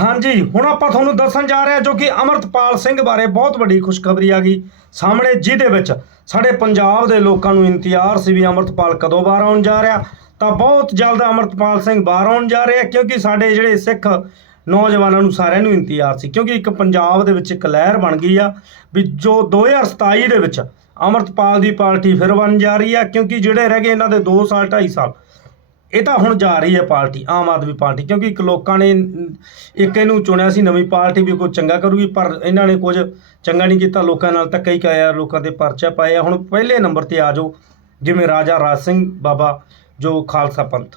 ਹਾਂਜੀ, ਹੁਣ ਆਪਾਂ ਤੁਹਾਨੂੰ ਦੱਸਣ ਜਾ ਰਹੇ ਹਾਂ ਜੋ ਕਿ ਅਮਰਤਪਾਲ ਸਿੰਘ ਬਾਰੇ ਬਹੁਤ ਵੱਡੀ ਖੁਸ਼ਖਬਰੀ ਆ ਗਈ। ਸਾਹਮਣੇ ਜਿਹਦੇ ਵਿੱਚ ਸਾਡੇ ਪੰਜਾਬ ਦੇ ਲੋਕਾਂ ਨੂੰ ਇੰਤਜ਼ਾਰ ਸੀ ਵੀ ਅਮਰਤਪਾਲ ਕਦੋਂ ਬਾਹਰ ਆਉਣ ਜਾ ਰਿਹਾ। ਤਾਂ ਬਹੁਤ ਜਲਦ ਅਮਰਤਪਾਲ ਸਿੰਘ ਬਾਹਰ ਆਉਣ ਜਾ ਰਿਹਾ ਕਿਉਂਕਿ ਸਾਡੇ ਜਿਹੜੇ ਸਿੱਖ ਨੌਜਵਾਨਾਂ ਨੂੰ ਸਾਰਿਆਂ ਨੂੰ ਇੰਤਜ਼ਾਰ ਸੀ। ਕਿਉਂਕਿ ਇੱਕ ਪੰਜਾਬ ਦੇ ਵਿੱਚ ਇੱਕ ਲਹਿਰ ਬਣ ਗਈ ਆ ਵੀ ਜੋ 2027 ਦੇ ਵਿੱਚ ਅਮਰਤਪਾਲ ਦੀ ਪਾਰਟੀ ਫਿਰ ਬਣ ਜਾ ਰਹੀ ਆ, ਕਿਉਂਕਿ ਜਿਹੜੇ ਰਹਿ ਗਏ ਇਹਨਾਂ ਦੇ 2 ਸਾਲ 2.5 ਸਾਲ। ਇਹ ਤਾਂ ਹੁਣ ਜਾ ਰਹੀ ਹੈ ਪਾਰਟੀ, ਆਮ ਆਦਮੀ ਪਾਰਟੀ, ਕਿਉਂਕਿ ਇੱਕ ਲੋਕਾਂ ਨੇ, ਇੱਕ ਇਹਨੂੰ ਚੁਣਿਆ ਸੀ ਨਵੀਂ ਪਾਰਟੀ ਵੀ ਕੋਈ ਚੰਗਾ ਕਰੂਗੀ, ਪਰ ਇਹਨਾਂ ਨੇ ਕੁਝ ਚੰਗਾ ਨਹੀਂ ਕੀਤਾ, ਲੋਕਾਂ ਨਾਲ ਧੱਕਾ ਹੀ ਕਾਇਆ ਲੋਕਾਂ ਦੇ ਪਰਚਾ ਪਾਇਆ। ਹੁਣ ਪਹਿਲੇ ਨੰਬਰ ਤੇ ਆ ਜਾਓ, ਜਿਵੇਂ ਰਾਜਾ ਰਾਜ ਸਿੰਘ ਬਾਬਾ, ਜੋ ਖਾਲਸਾ ਪੰਥ।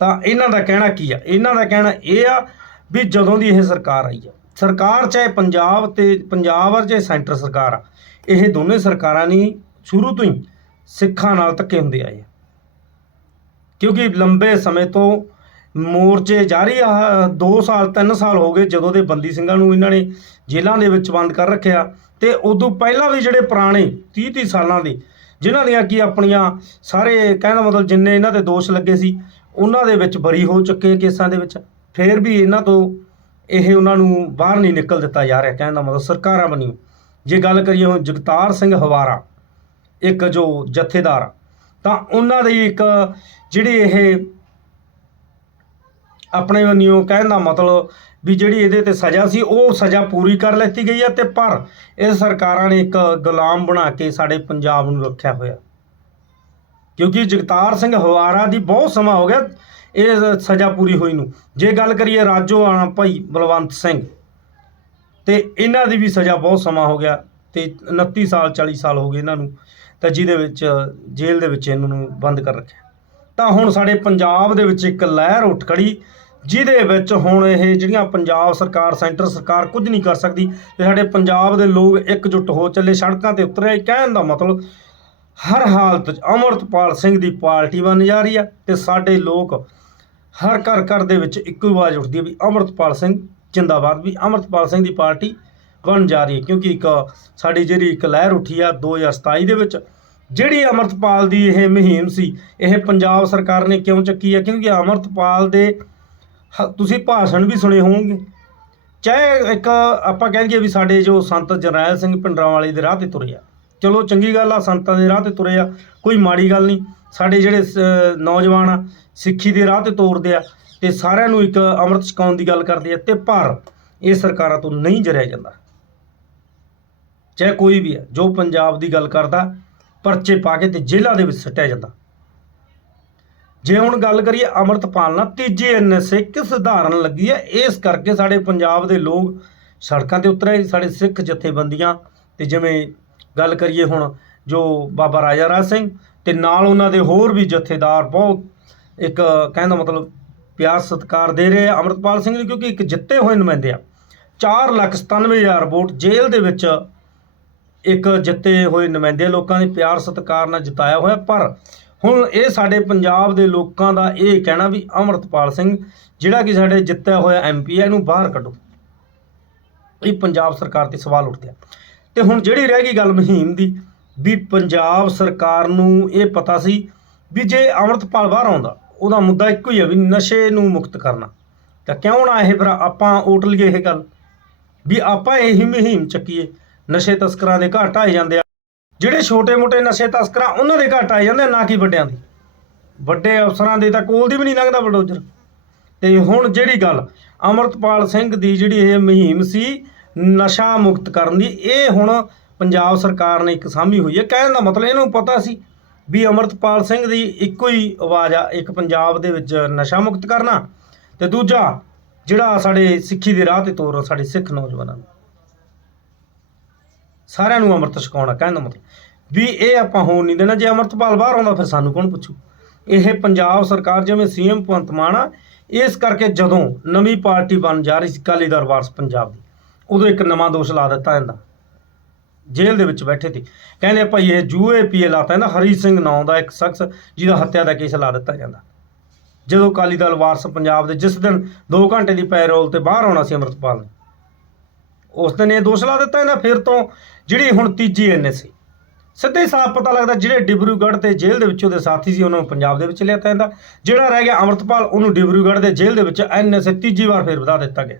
ਤਾਂ ਇਹਨਾਂ ਦਾ ਕਹਿਣਾ ਕੀ ਆ? ਇਹਨਾਂ ਦਾ ਕਹਿਣਾ ਇਹ ਆ ਵੀ ਜਦੋਂ ਦੀ ਇਹ ਸਰਕਾਰ ਆਈ ਆ, ਸਰਕਾਰ ਚਾਹੇ ਪੰਜਾਬ ਤੇ, ਪੰਜਾਬ ਆ ਚਾਹੇ ਸੈਂਟਰ ਸਰਕਾਰ ਆ, ਇਹ ਦੋਨੇ ਸਰਕਾਰਾਂ ਨਹੀਂ ਸ਼ੁਰੂ ਤੋਂ ਹੀ ਸਿੱਖਾਂ ਨਾਲ ਧੱਕੇ ਹੁੰਦੇ ਆਏ ਆ। ਕਿਉਂਕਿ ਲੰਬੇ ਸਮੇਂ ਤੋਂ ਮੋਰਚੇ ਜਾਰੀ ਆ 2 ਸਾਲ 3 ਸਾਲ ਹੋ ਗਏ ਜਦੋਂ ਦੇ ਬੰਦੀ ਸਿੰਘਾਂ ਨੂੰ ਇਹਨਾਂ ਨੇ ਜੇਲ੍ਹਾਂ ਦੇ ਵਿੱਚ ਬੰਦ ਕਰ ਰੱਖਿਆ ਤੇ ਉਦੋਂ ਪਹਿਲਾਂ ਵੀ ਜਿਹੜੇ ਪੁਰਾਣੇ 30 30 ਸਾਲਾਂ ਦੇ, ਜਿਨ੍ਹਾਂ ਦੀਆਂ ਕੀ ਆਪਣੀਆਂ ਸਾਰੇ ਕਹਿਣ ਦਾ ਮਤਲਬ ਜਿੰਨੇ ਇਹਨਾਂ ਤੇ ਦੋਸ਼ ਲੱਗੇ ਸੀ, ਉਹਨਾਂ ਦੇ ਵਿੱਚ ਬਰੀ ਹੋ ਚੁੱਕੇ ਕੇਸਾਂ ਦੇ ਵਿੱਚ, ਫਿਰ ਵੀ ਇਹਨਾਂ ਤੋਂ ਇਹ ਉਹਨਾਂ ਨੂੰ ਬਾਹਰ ਨਹੀਂ ਨਿਕਲ ਦਿੱਤਾ ਜਾ ਰਿਹਾ ਕਹਿਣ ਦਾ ਮਤਲਬ ਸਰਕਾਰਾਂ ਬਣੀਆਂ। ਜੇ ਗੱਲ ਕਰੀਏ ਹੁਣ ਜਗਤਾਰ ਸਿੰਘ ਹਵਾਰਾ, ਇੱਕ ਜੋ ਜਥੇਦਾਰ ਤਾਂ ਉਹਨਾਂ ਦੀ ਇੱਕ ਜਿਹੜੀ ਇਹ ਆਪਣੇ ਵੱਲੋਂ ਕਹਿਣ ਦਾ ਮਤਲਬ ਵੀ ਜਿਹੜੀ ਇਹਦੇ ਤੇ ਸਜ਼ਾ ਸੀ, ਉਹ ਸਜ਼ਾ ਪੂਰੀ ਕਰ ਲੈਤੀ ਗਈ ਹੈ ਤੇ ਪਰ ਇਹ ਸਰਕਾਰਾਂ ਨੇ ਇੱਕ ਗੁਲਾਮ ਬਣਾ ਕੇ ਸਾਡੇ ਪੰਜਾਬ ਨੂੰ ਰੱਖਿਆ ਹੋਇਆ। ਕਿਉਂਕਿ ਜਗਤਾਰ ਸਿੰਘ ਹਵਾਰਾ ਦੀ ਬਹੁਤ ਸਮਾਂ ਹੋ ਗਿਆ ਇਹ ਸਜ਼ਾ ਪੂਰੀ ਹੋਈ ਨੂੰ। ਜੇ ਗੱਲ ਕਰੀਏ ਰਾਜੋ ਆਣਾ ਭਾਈ ਬਲਵੰਤ ਸਿੰਘ, ਤੇ ਇਹਨਾਂ ਦੀ ਵੀ ਸਜ਼ਾ ਬਹੁਤ ਸਮਾਂ ਹੋ ਗਿਆ ਤੇ 29 ਸਾਲ 40 ਸਾਲ ਹੋ ਗਏ ਇਹਨਾਂ ਨੂੰ। ਤਾਂ ਜਿਹਦੇ ਵਿੱਚ, ਜੇਲ੍ਹ ਦੇ ਵਿੱਚ ਇਹਨਾਂ ਨੂੰ ਬੰਦ ਕਰ ਰੱਖਿਆ। ਤਾਂ ਹੁਣ ਸਾਡੇ ਪੰਜਾਬ ਦੇ ਵਿੱਚ ਇੱਕ ਲਹਿਰ ਉੱਠ ਖੜੀ ਜਿਹਦੇ ਵਿੱਚ ਹੁਣ ਇਹ ਜਿਹੜੀਆਂ ਪੰਜਾਬ ਸਰਕਾਰ, ਸੈਂਟਰ ਸਰਕਾਰ ਕੁਝ ਨਹੀਂ ਕਰ ਸਕਦੀ, ਤੇ ਸਾਡੇ ਪੰਜਾਬ ਦੇ ਲੋਕ ਇਕਜੁੱਟ ਹੋ ਚੱਲੇ, ਸੜਕਾਂ ਤੇ ਉਤਰੇ ਕਹਿਣ ਦਾ ਮਤਲਬ, ਹਰ ਹਾਲਤ 'ਚ ਅਮਰਤਪਾਲ ਸਿੰਘ ਦੀ ਪਾਰਟੀ ਬਣ ਜਾ ਰਹੀ ਆ, ਤੇ ਸਾਡੇ ਲੋਕ ਹਰ ਘਰ ਘਰ ਦੇ ਵਿੱਚ ਇੱਕੋ ਹੀ ਆਵਾਜ਼ ਉੱਠਦੀ ਹੈ ਵੀ ਅਮਰਤਪਾਲ ਸਿੰਘ ਜਿੰਦਾਬਾਦ, ਵੀ ਅਮਰਤਪਾਲ ਸਿੰਘ ਦੀ ਪਾਰਟੀ ਬਣ ਜਾ ਰਹੀ ਹੈ ਕਿਉਂਕਿ ਇੱਕ ਸਾਡੀ ਜਿਹੜੀ ਇੱਕ ਲਹਿਰ ਉੱਠੀ ਆ 2027 ਦੇ ਵਿੱਚ ਜਿਹੜੀ ਅਮਰਤਪਾਲ ਦੀ ਇਹ ਮੁਹਿੰਮ ਸੀ, ਇਹ ਪੰਜਾਬ ਸਰਕਾਰ ਨੇ ਕਿਉਂ ਚੱਕੀ ਹੈ ਕਿਉਂਕਿ ਅਮਰਤਪਾਲ ਦੇ ਹ- ਤੁਸੀਂ ਭਾਸ਼ਣ ਵੀ ਸੁਣੇ ਹੋਣਗੇ ਚਾਹੇ ਇੱਕ ਆਪਾਂ ਕਹਿ ਲਈਏ ਵੀ ਸਾਡੇ ਜੋ ਸੰਤ ਜਰਨੈਲ ਸਿੰਘ ਪਿੰਡਰਾਂਵਾਲੇ ਦੇ ਰਾਹ ਤੇ ਤੁਰੇ ਆ। ਚਲੋ ਚੰਗੀ ਗੱਲ ਆ, ਸੰਤਾਂ ਦੇ ਰਾਹ ਤੇ ਤੁਰੇ ਆ, ਕੋਈ ਮਾੜੀ ਗੱਲ ਨਹੀਂ। ਸਾਡੇ ਜਿਹੜੇ ਸ- ਨੌਜਵਾਨ ਆ, ਸਿੱਖੀ ਦੇ ਰਾਹ ਤੇ ਤੋਰਦੇ ਆ ਤੇ ਸਾਰਿਆਂ ਨੂੰ ਇੱਕ ਅੰਮ੍ਰਿਤ ਛਕਾਉਣ ਦੀ ਗੱਲ ਕਰਦੇ ਆ ਤੇ ਪਰ ਇਹ ਸਰਕਾਰਾਂ ਤੋਂ ਨਹੀਂ ਜਰਿਆ ਜਾਂਦਾ। ਚਾਹੇ ਕੋਈ ਵੀ ਹੈ ਜੋ ਪੰਜਾਬ ਦੀ ਗੱਲ ਕਰਦਾ ਪਰਚੇ ਪਾ ਕੇ ਤੇ ਜੇਲ੍ਹਾਂ ਦੇ ਵਿੱਚ ਸੱਟਿਆ ਜਾਂਦਾ। ਜੇ ਹੁਣ ਗੱਲ ਕਰੀਏ ਅੰਮ੍ਰਿਤਪਾਲ ਨਾਲ, ਤੀਜੀ ਐਨਐਸਏ ਕਿਸ ਸਧਾਰਨ ਲੱਗੀ ਹੈ? ਇਸ ਕਰਕੇ ਸਾਡੇ ਪੰਜਾਬ ਦੇ ਲੋਕ ਸੜਕਾਂ ਤੇ ਉਤਰੇ, ਸਾਡੇ ਸਿੱਖ ਜਥੇਬੰਦੀਆਂ ਤੇ ਜਿਵੇਂ ਗੱਲ ਕਰੀਏ ਹੁਣ ਜੋ ਬਾਬਾ ਰਾਜਾ ਰਾਜ ਸਿੰਘ ਤੇ ਨਾਲ ਉਹਨਾਂ ਦੇ ਹੋਰ ਵੀ ਜਥੇਦਾਰ ਬਹੁਤ ਇੱਕ ਕਹਿੰਦਾ ਮਤਲਬ ਪਿਆਰ ਸਤਿਕਾਰ ਦੇ ਰਹੇ ਆ ਅਮਰਤਪਾਲ ਸਿੰਘ ਨੂੰ ਕਿਉਂਕਿ ਇੱਕ ਜਿੱਤੇ ਹੋਏ ਨੁਮਾਇੰਦੇ ਆ। 497000 ਵੋਟ ਜੇਲ੍ਹ ਦੇ ਵਿੱਚ ਇੱਕ ਜਿੱਤੇ ਹੋਏ ਨੁਮਾਇੰਦੇ ਲੋਕਾਂ ਦੇ ਪਿਆਰ ਸਤਿਕਾਰ ਨਾਲ ਜਿਤਾਇਆ ਹੋਇਆ, ਪਰ ਹੁਣ ਇਹ ਸਾਡੇ ਪੰਜਾਬ ਦੇ ਲੋਕਾਂ ਦਾ ਇਹ ਕਹਿਣਾ ਵੀ ਅਮਰਤਪਾਲ ਸਿੰਘ, ਜਿਹੜਾ ਕਿ ਸਾਡੇ ਜਿੱਤਿਆ ਹੋਇਆ ਐਮਪੀ ਹੈ, ਇਹਨੂੰ ਬਾਹਰ ਕੱਢੋ। ਇਹ ਪੰਜਾਬ ਸਰਕਾਰ ਤੇ ਸਵਾਲ ਉੱਠਦੇ ਆ। ਤੇ ਹੁਣ ਜਿਹੜੀ ਰਹਿ ਗਈ ਗੱਲ ਮੁਹਿੰਮ ਦੀ, ਵੀ ਪੰਜਾਬ ਸਰਕਾਰ ਨੂੰ ਇਹ ਪਤਾ ਸੀ ਵੀ ਜੇ ਅਮਰਤਪਾਲ ਬਾਹਰ ਆਉਂਦਾ, ਉਹਦਾ ਮੁੱਦਾ ਇੱਕੋ ਹੀ ਹੈ ਵੀ ਨਸ਼ੇ ਨੂੰ ਮੁਕਤ ਕਰਨਾ। ਤਾਂ ਕਿਉਂ ਨਾ ਇਹ ਫਿਰ ਆਪਾਂ ਓਟ ਲਈਏ ਇਹ ਗੱਲ? ਵੀ ਆਪਾਂ ਇਹੀ ਮੁਹਿੰਮ ਚੱਕੀਏ ਨਸ਼ੇ ਤਸਕਰਾਂ ਦੇ ਘਾਟ ਆਏ ਜਾਂਦੇ ਆ। ਜਿਹੜੇ ਛੋਟੇ-ਮੋਟੇ ਨਸ਼ੇ ਤਸਕਰਾਂ ਉਹਨਾਂ ਦੇ ਘਾਟ ਆਏ ਜਾਂਦੇ ਆ, ਨਾ ਕਿ ਵੱਡਿਆਂ ਦੇ। ਵੱਡੇ ਅਫਸਰਾਂ ਦੇ ਤਾਂ ਕੋਲ ਦੀ ਵੀ ਨਹੀਂ ਲੰਘਦਾ ਬਲਡੋਜ਼ਰ। ਤੇ ਹੁਣ ਜਿਹੜੀ ਗੱਲ ਅਮਰਤਪਾਲ ਸਿੰਘ ਦੀ ਜਿਹੜੀ ਇਹ ਮੁਹਿੰਮ ਸੀ ਨਸ਼ਾ ਮੁਕਤ ਕਰਨ ਦੀ ਇਹ ਹੁਣ ਪੰਜਾਬ ਸਰਕਾਰ ਨੇ ਇੱਕ ਸਾਂਭੀ ਹੋਈ ਹੈ। ਕਹਿਣ ਦਾ ਮਤਲਬ ਇਹਨੂੰ ਪਤਾ ਸੀ ਵੀ ਅਮਰਤਪਾਲ ਸਿੰਘ ਦੀ ਇੱਕੋ ਹੀ ਆਵਾਜ਼ ਆ ਇੱਕ ਪੰਜਾਬ ਦੇ ਵਿੱਚ ਨਸ਼ਾ ਮੁਕਤ ਕਰਨਾ। ਤੇ ਦੂਜਾ ਜਿਹੜਾ ਸਾਡੇ ਸਿੱਖੀ ਦੇ ਰਾਹ ਤੇ ਤੋਰ ਸਾਡੇ ਸਿੱਖ ਨੌਜਵਾਨਾਂ ਨੂੰ। ਸਾਰਿਆਂ ਨੂੰ ਅੰਮ੍ਰਿਤ ਛਕਾਉਣਾ, ਕਹਿਣ ਦਾ ਮਤਲਬ। ਵੀ ਇਹ ਆਪਾਂ ਹੋਣ ਨਹੀਂ ਦੇਣਾ, ਜੇ ਅੰਮ੍ਰਿਤਪਾਲ ਬਾਹਰ ਆਉਂਦਾ ਫਿਰ ਸਾਨੂੰ ਕੌਣ ਪੁੱਛੂ? ਇਹ ਪੰਜਾਬ ਸਰਕਾਰ ਜਿਵੇਂ ਸੀਐਮ ਭਗਵੰਤ ਮਾਨ ਆ, ਇਸ ਕਰਕੇ ਜਦੋਂ ਨਵੀਂ ਪਾਰਟੀ ਬਣ ਜਾ ਰਹੀ ਸੀ, ਅਕਾਲੀ ਦਲ ਵਾਰਸ ਪੰਜਾਬ ਦੀ, ਉਦੋਂ ਇੱਕ ਨਵਾਂ ਦੋਸ਼ ਲਾ ਦਿੱਤਾ ਜਾਂਦਾ ਜੇਲ੍ਹ ਦੇ ਵਿੱਚ ਬੈਠੇ ਤੇ ਕਹਿੰਦੇ ਭਾਈ ਇਹ ਜੂਏ ਪੀਏ ਲਾਤਾ ਨਾ ਹਰੀ ਸਿੰਘ ਨਾਂ ਦਾ ਇੱਕ ਸ਼ਖਸ ਜਿਹਦਾ ਹੱਤਿਆ ਦਾ ਕੇਸ ਲਾ ਦਿੱਤਾ ਜਾਂਦਾ। ਜਦੋਂ ਅਕਾਲੀ ਦਲ ਵਾਰਸ ਪੰਜਾਬ ਦੇ ਜਿਸ ਦਿਨ 2 ਘੰਟੇ ਦੀ ਪੈਰੋਲ ਤੇ ਬਾਹਰ ਆਉਣਾ ਸੀ ਅੰਮ੍ਰਿਤਪਾਲ ਨੇ ਉਸ ਦਿਨ ਇਹ ਦੋਸ਼ ਲਾ ਦਿੱਤਾ ਇਹਨਾਂ ਫਿਰ ਤੋਂ, ਜਿਹੜੀ ਹੁਣ ਤੀਜੀ ਐਨਐਸਏ ਸਿੱਧੇ ਹੀ ਸਾਫ਼ ਪਤਾ ਲੱਗਦਾ ਜਿਹੜੇ ਡਿਬਰੂਗੜ੍ਹ ਤੇ ਜੇਲ੍ਹ ਦੇ ਵਿੱਚ ਉਹਦੇ ਸਾਥੀ ਸੀ, ਉਹਨਾਂ ਨੂੰ ਪੰਜਾਬ ਦੇ ਵਿੱਚ ਲਿਆਤਾ ਜਾਂਦਾ। ਜਿਹੜਾ ਰਹਿ ਗਿਆ ਅੰਮ੍ਰਿਤਪਾਲ, ਉਹਨੂੰ ਡਿਬਰੂਗੜ੍ਹ ਦੇ ਜੇਲ੍ਹ ਦੇ ਵਿੱਚ ਐਨਐਸਏ ਤੀਜੀ ਵਾਰ ਫਿਰ ਵਧਾ ਦਿੱਤਾ ਗਿਆ।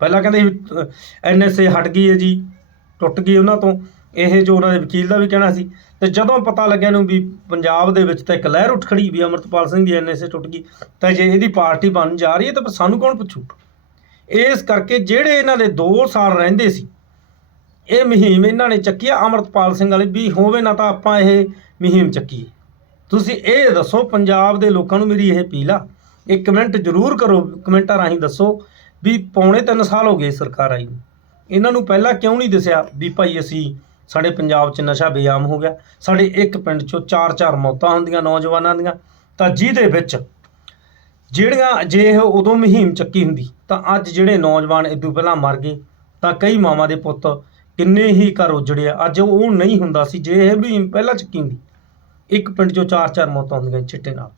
ਪਹਿਲਾਂ ਕਹਿੰਦੇ ਐਨਐਸਏ ਹਟ ਗਈ ਹੈ ਜੀ, ਟੁੱਟ ਗਈ ਉਹਨਾਂ ਤੋਂ। ਇਹ ਜੋ ਉਹਨਾਂ ਦੇ ਵਕੀਲ ਦਾ ਵੀ ਕਹਿਣਾ ਸੀ, ਤੇ ਜਦੋਂ ਪਤਾ ਲੱਗਿਆ ਨੂੰ ਵੀ ਪੰਜਾਬ ਦੇ ਵਿੱਚ ਤਾਂ ਇੱਕ ਲਹਿਰ ਉੱਠ ਖੜੀ ਵੀ ਅਮਰਤਪਾਲ ਸਿੰਘ ਦੀ ਐਨਐਸਏ ਟੁੱਟ ਗਈ, ਤਾਂ ਜੇ ਇਹਦੀ ਪਾਰਟੀ ਬਣ ਜਾ ਰਹੀ ਹੈ ਤਾਂ ਸਾਨੂੰ ਕੌਣ ਪੁੱਛੂ? ਇਸ ਕਰਕੇ ਜਿਹੜੇ ਇਹਨਾਂ ਦੇ 2 ਸਾਲ ਰਹਿੰਦੇ ਸੀ, ਇਹ ਮੁਹਿੰਮ ਇਹਨਾਂ ਨੇ ਚੱਕੀ ਆ, ਅਮਰਤਪਾਲ ਸਿੰਘ ਵਾਲੀ, ਵੀ ਹੋਵੇ ਨਾ ਤਾਂ ਆਪਾਂ ਇਹ ਮੁਹਿੰਮ ਚੱਕੀਏ। ਤੁਸੀਂ ਇਹ ਦੱਸੋ, ਪੰਜਾਬ ਦੇ ਲੋਕਾਂ ਨੂੰ ਮੇਰੀ ਇਹ ਅਪੀਲ ਆ, ਇਹ ਕਮੈਂਟ ਜ਼ਰੂਰ ਕਰੋ, ਕਮੈਂਟਾਂ ਰਾਹੀਂ ਦੱਸੋ ਵੀ ਪੌਣੇ 3 ਸਾਲ ਹੋ ਗਏ ਸਰਕਾਰ ਆਈ ਨੂੰ। ਇਹਨਾਂ ਨੂੰ ਪਹਿਲਾਂ ਕਿਉਂ ਨਹੀਂ ਦਿਸਿਆ ਵੀ ਭਾਈ ਅਸੀਂ ਸਾਡੇ ਪੰਜਾਬ 'ਚ ਨਸ਼ਾ ਬੇਆਮ ਹੋ ਗਿਆ, ਸਾਡੇ ਇੱਕ ਪਿੰਡ 'ਚੋਂ 4-4 ਮੌਤਾਂ ਹੁੰਦੀਆਂ, ਨੌਜਵਾਨਾਂ ਦੀਆਂ, ਤਾਂ ਜਿਹਦੇ ਵਿੱਚ ਜਿਹੜੀਆਂ ਜੇ ਇਹ ਉਦੋਂ ਮੁਹਿੰਮ ਚੱਕੀ ਹੁੰਦੀ, ਤਾਂ ਅੱਜ ਜਿਹੜੇ ਨੌਜਵਾਨ ਇਦੋਂ ਪਹਿਲਾਂ ਮਰ ਗਏ, ਤਾਂ ਕਈ ਮਾਵਾਂ ਦੇ ਪੁੱਤ ਕਿੰਨੇ ਹੀ ਘਰ ਉਜੜੇ ਆ। ਅੱਜ ਉਹ ਨਹੀਂ ਹੁੰਦਾ ਸੀ ਜੇ ਇਹ ਮੁਹਿੰਮ ਪਹਿਲਾਂ ਚੱਕੀ ਹੁੰਦੀ। ਇੱਕ ਪਿੰਡ 'ਚੋਂ 4-4 ਮੌਤਾਂ ਹੁੰਦੀਆਂ ਚਿੱਟੇ ਨਾਲ।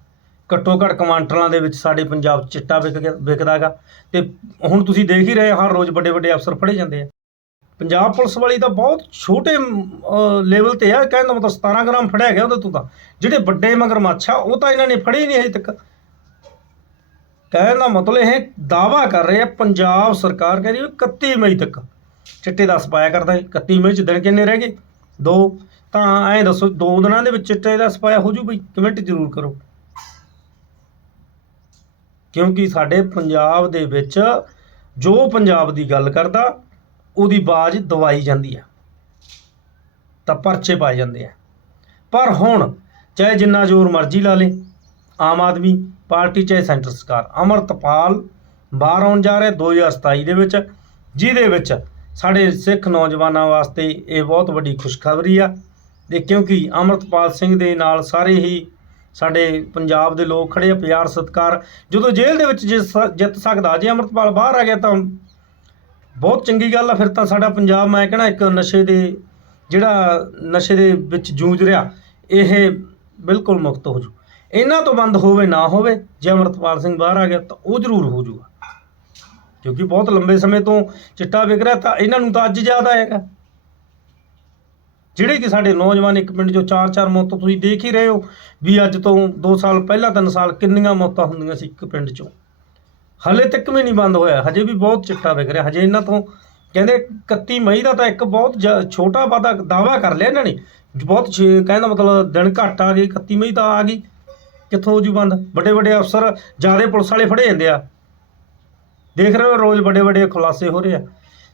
ਘੱਟੋ ਘੱਟ ਕਮਾਂਟਰਾਂ ਦੇ ਵਿੱਚ ਸਾਡੇ ਪੰਜਾਬ 'ਚ ਚਿੱਟਾ ਵਿਕ ਗਿਆ ਵਿਕਦਾਗਾ ਤੇ ਹੁਣ ਤੁਸੀਂ ਦੇਖ ਹੀ ਰਹੇ ਹਰ ਰੋਜ਼ ਵੱਡੇ ਵੱਡੇ ਅਫਸਰ ਫੜੇ ਜਾਂਦੇ ਆ। ਪੰਜਾਬ ਪੁਲਿਸ ਵਾਲੀ ਤਾਂ ਬਹੁਤ ਛੋਟੇ ਲੈਵਲ ਤੇ ਆ। ਕਹਿੰਦਾ ਮਤਲਬ 17 ਗ੍ਰਾਮ ਫੜਿਆ ਗਿਆ ਉਹਦੇ ਤੋਂ ਤਾਂ। ਜਿਹੜੇ ਵੱਡੇ ਮਗਰਮੱਛ ਆ, ਉਹ ਤਾਂ ਇਹਨਾਂ ਨੇ ਫੜੇ ਹੀ ਨਹੀਂ ਅਜੇ ਤੱਕ। ਕਹਿਣ ਦਾ ਮਤਲਬ ਇਹ ਦਾਵਾ ਕਰ ਰਹੇ ਆ, ਪੰਜਾਬ ਸਰਕਾਰ ਕਹਿੰਦੀ ਵੀ 31 ਮਈ ਤੱਕ ਚਿੱਟੇ ਦਾ ਸਪਾਇਆ ਕਰਦਾ ਹੈ। 31 ਮਈ ਚ ਦਿਨ ਕਿੰਨੇ ਰਹਿ ਗਏ? ਦੋ। ਤਾਂ ਐਂ ਦੱਸੋ, ਦੋ ਦਿਨਾਂ ਦੇ ਵਿੱਚ ਚਿੱਟੇ ਦਾ ਸਪਾਇਆ ਹੋ ਜੂ ਬਈ? ਕਮੈਂਟ ਜ਼ਰੂਰ ਕਰੋ। ਕਿਉਂਕਿ ਸਾਡੇ ਪੰਜਾਬ ਦੇ ਵਿੱਚ ਜੋ ਪੰਜਾਬ ਦੀ ਗੱਲ ਕਰਦਾ, ਉਹਦੀ ਬਾਜ਼ ਦਵਾਈ ਜਾਂਦੀ ਆ। ਤਾਂ ਪਰਚੇ ਪਾਏ ਜਾਂਦੇ ਆ। ਪਰ ਹੁਣ ਚਾਹੇ ਜਿੰਨਾ ਜ਼ੋਰ ਮਰਜ਼ੀ ਲਾ ਲੇ, ਆਮ ਆਦਮੀ ਪਾਰਟੀ ਚਾਹੇ ਸੈਂਟਰ ਸਰਕਾਰ, ਅਮਰਤਪਾਲ ਬਾਹਰ ਆਉਣ ਜਾ ਰਿਹਾ 2027 ਦੇ ਵਿੱਚ, ਜਿਹਦੇ ਵਿੱਚ ਸਾਡੇ ਸਿੱਖ ਨੌਜਵਾਨਾਂ ਵਾਸਤੇ ਇਹ ਬਹੁਤ ਵੱਡੀ ਖੁਸ਼ਖਬਰੀ ਆ ਤੇ ਕਿਉਂਕਿ ਅਮਰਤਪਾਲ ਸਿੰਘ ਦੇ ਨਾਲ ਸਾਰੇ ਹੀ ਸਾਡੇ ਪੰਜਾਬ ਦੇ ਲੋਕ ਖੜੇ ਆ, ਪਿਆਰ, ਸਤਿਕਾਰ। ਜਦੋਂ ਜੇਲ੍ਹ ਦੇ ਵਿੱਚ ਜਿੱਤ ਸ- ਜਿੱਤ ਸਕਦਾ, ਜੇ ਅਮਰਤਪਾਲ ਬਾਹਰ ਆ ਗਿਆ ਤਾਂ ਬਹੁਤ ਚੰਗੀ ਗੱਲ ਆ, ਫਿਰ ਤਾਂ ਸਾਡਾ ਪੰਜਾਬ, ਮੈਂ ਕਹਿਣਾ ਇੱਕ ਨਸ਼ੇ ਦੇ, ਜਿਹੜਾ ਨਸ਼ੇ ਦੇ ਵਿੱਚ ਜੂਝ ਰਿਹਾ, ਇਹ ਬਿਲਕੁਲ ਮੁਕਤ ਹੋ ਜੂ। ਇਹਨਾਂ ਤੋਂ ਬੰਦ ਹੋਵੇ ਨਾ ਹੋਵੇ, ਜੇ ਅਮਰਤਪਾਲ ਸਿੰਘ ਬਾਹਰ ਆ ਗਿਆ ਤਾਂ ਉਹ ਜ਼ਰੂਰ ਹੋ ਜੂਗਾ ਕਿਉਂਕਿ ਬਹੁਤ ਲੰਬੇ ਸਮੇਂ ਤੋਂ ਚਿੱਟਾ ਵਿਕ ਰਿਹਾ ਤਾਂ ਇਹਨਾਂ ਨੂੰ ਤਾਂ ਅੱਜ ਜ਼ਿਆਦਾ ਆਏਗਾ। ਜਿਹੜੇ ਕਿ ਸਾਡੇ ਨੌਜਵਾਨ ਇੱਕ ਪਿੰਡ ਚੋਂ ਚਾਰ ਚਾਰ ਮੌਤਾਂ ਤੁਸੀਂ ਦੇਖ ਹੀ ਰਹੇ ਹੋ ਵੀ ਅੱਜ ਤੋਂ 2 ਸਾਲ ਪਹਿਲਾਂ 3 ਸਾਲ ਕਿੰਨੀਆਂ ਮੌਤਾਂ ਹੁੰਦੀਆਂ ਸੀ ਇੱਕ ਪਿੰਡ ਚੋਂ। ਹਲੇ ਤੱਕ ਵੀ ਨਹੀਂ ਬੰਦ ਹੋਇਆ, ਹਜੇ ਵੀ ਬਹੁਤ ਚਿੱਟਾ ਵਿਕ ਰਿਹਾ। ਹਜੇ ਇਹਨਾਂ ਤੋਂ ਕਹਿੰਦੇ 31 ਮਈ ਦਾ ਤਾਂ ਇੱਕ ਬਹੁਤ ਜ- ਛੋਟਾ ਵਾਦਾ ਦਾਵਾ ਕਰ ਲਿਆ ਇਹਨਾਂ ਨੇ। ਬਹੁਤ ਛੇ- ਕਹਿਣ ਮਤਲਬ ਦਿਨ ਘੱਟ ਆ ਗਏ 31 ਮਈ ਤਾਂ ਆ ਗਈ। ਕਿੱਥੋਂ ਹੋ ਜੂ ਬੰਦ? ਵੱਡੇ ਵੱਡੇ ਅਫਸਰ ਜਿਆਦੇ ਪੁਲਿਸ ਵਾਲੇ ਫੜੇ ਜਾਂਦੇ ਆ। ਦੇਖ ਰਹੇ ਹੋ, ਰੋਜ਼ ਵੱਡੇ ਵੱਡੇ ਖੁਲਾਸੇ ਹੋ ਰਹੇ ਆ।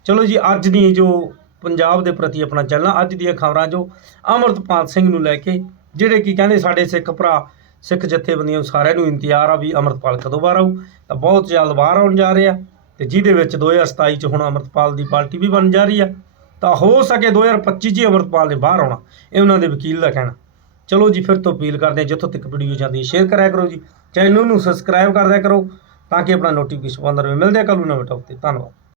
ਚਲੋ ਜੀ, ਅੱਜ ਦੀ ਜੋ ਪੰਜਾਬ ਦੇ ਪ੍ਰਤੀ ਆਪਣਾ ਚੱਲਣਾ, ਅੱਜ ਦੀਆਂ ਖਬਰਾਂ ਜੋ ਅਮਰਤਪਾਲ ਸਿੰਘ ਨੂੰ ਲੈ ਕੇ, ਜਿਹੜੇ ਕੀ ਕਹਿੰਦੇ ਸਾਡੇ ਸਿੱਖ ਭਰਾ, ਸਿੱਖ ਜਥੇਬੰਦੀਆਂ ਸਾਰਿਆਂ ਨੂੰ ਇੰਤਜ਼ਾਰ ਆ ਵੀ ਅਮਰਤਪਾਲ ਕਦੋਂ ਬਾਹਰ ਆਊ। ਤਾਂ ਬਹੁਤ ਜਲਦ ਬਾਹਰ ਆਉਣ ਜਾ ਰਹੇ ਆ। ਤੇ ਜਿਹਦੇ ਵਿੱਚ 2027 ਚ ਹੁਣ ਅਮਰਤਪਾਲ ਦੀ ਪਾਰਟੀ ਵੀ ਬਣ ਜਾ ਰਹੀ ਆ। ਤਾਂ ਹੋ ਸਕੇ 2025 ਚ ਹੀ ਅਮਰਤਪਾਲ ਨੇ ਬਾਹਰ ਆਉਣਾ। ਇਹ ਉਹਨਾਂ ਦੇ ਵਕੀਲ ਦਾ ਕਹਿਣਾ। ਚਲੋ ਜੀ, ਫਿਰ ਤੋਂ ਅਪੀਲ ਕਰਦੇ ਹਾਂ, ਜਿੱਥੋਂ ਤੱਕ ਵੀਡੀਓ ਜਾਂਦੀ ਹੈ ਸ਼ੇਅਰ ਕਰਿਆ ਕਰੋ ਜੀ। ਚੈਨਲ ਨੂੰ ਸਬਸਕ੍ਰਾਈਬ ਕਰਦਿਆ ਕਰੋ, ਤਾਂ ਕਿ ਆਪਣਾ ਨੋਟੀਫਿਕੇਸ਼ਨ ਆਉਂਦਾ ਰਹੇ। ਮਿਲਦੇ ਆ ਕੱਲ੍ਹ ਨੂੰ ਨਵੇਂ ਟੌਪ ਤੇ। ਧੰਨਵਾਦ।